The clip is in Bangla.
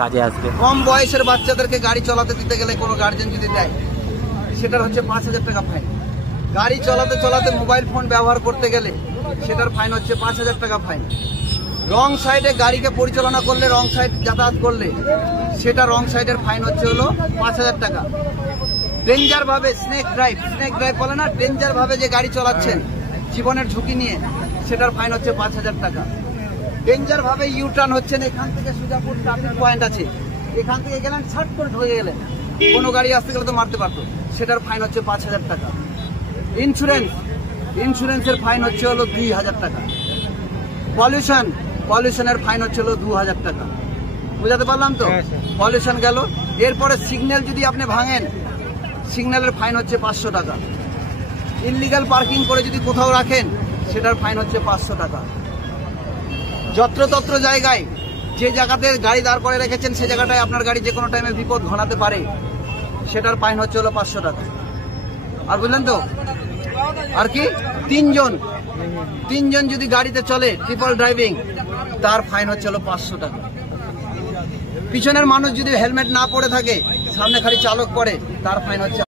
কাজে আসবে। কম বয়সের বাচ্চাদেরকে গাড়ি চালাতে দিতে গেলে কোনো গার্জেন যদি দেয়, সেটার হচ্ছে 5,000 টাকা ফাইন। গাড়ি চালাতে চালাতে মোবাইল ফোন ব্যবহার করতে গেলে সেটার ফাইন হচ্ছে 5,000 টাকা ফাইন। রং সাইডে গাড়িকে পরিচালনা করলে, রং সাইড যাতায়াত করলে সেটা রং সাইডের ফাইন হচ্ছে হলো 5,000 টাকা। ডেঞ্জার ভাবে স্নেক ড্রাইভ বলে না, ডেঞ্জার ভাবে যে গাড়ি চালাচ্ছেন জীবনের ঝুঁকি নিয়ে, সেটার ফাইন হচ্ছে 5,000 টাকা। ডেঞ্জার ভাবে ইউটার্ন হচ্ছেন, এখান থেকে সুজাপুর ট্রাফিক পয়েন্ট আছে, এখান থেকে গেলেন শর্ট করে ঢুকে গেলেন, কোনো গাড়ি আসতে গেলে তো মারতে পারতো, সেটার ফাইন হচ্ছে 5,000 টাকা। ইন্স্যুরেন্সের ফাইন হচ্ছে হলো 2,000 টাকা। পলিউশনের ফাইন হচ্ছে হলো 2,000 টাকা। বুঝাতে পারলাম তো? পলিউশন গেল। এরপরে সিগন্যাল যদি আপনি ভাঙেন, সিগন্যালের ফাইন হচ্ছে 500 টাকা। ইললিগাল পার্কিং করে যদি কোথাও রাখেন, সেটার ফাইন হচ্ছে 500 টাকা। যত্রতত্র জায়গায় যে জায়গাতে গাড়ি দাঁড় করে রেখেছেন, সে জায়গাটায় আপনার গাড়ি যে কোনো টাইমে বিপদ ঘটাতে পারে, সেটার ফাইন হচ্ছে হলো 500 টাকা। আর বুঝলেন তো? আর কি, তিনজন যদি গাড়িতে চলে ট্রিপল ড্রাইভিং, তার ফাইন হচ্ছে হলো 500 টাকা। পিছনের মানুষ যদি হেলমেট না পরে থাকে, সামনে খালি চালক পড়ে, তার ফাইন হচ্ছে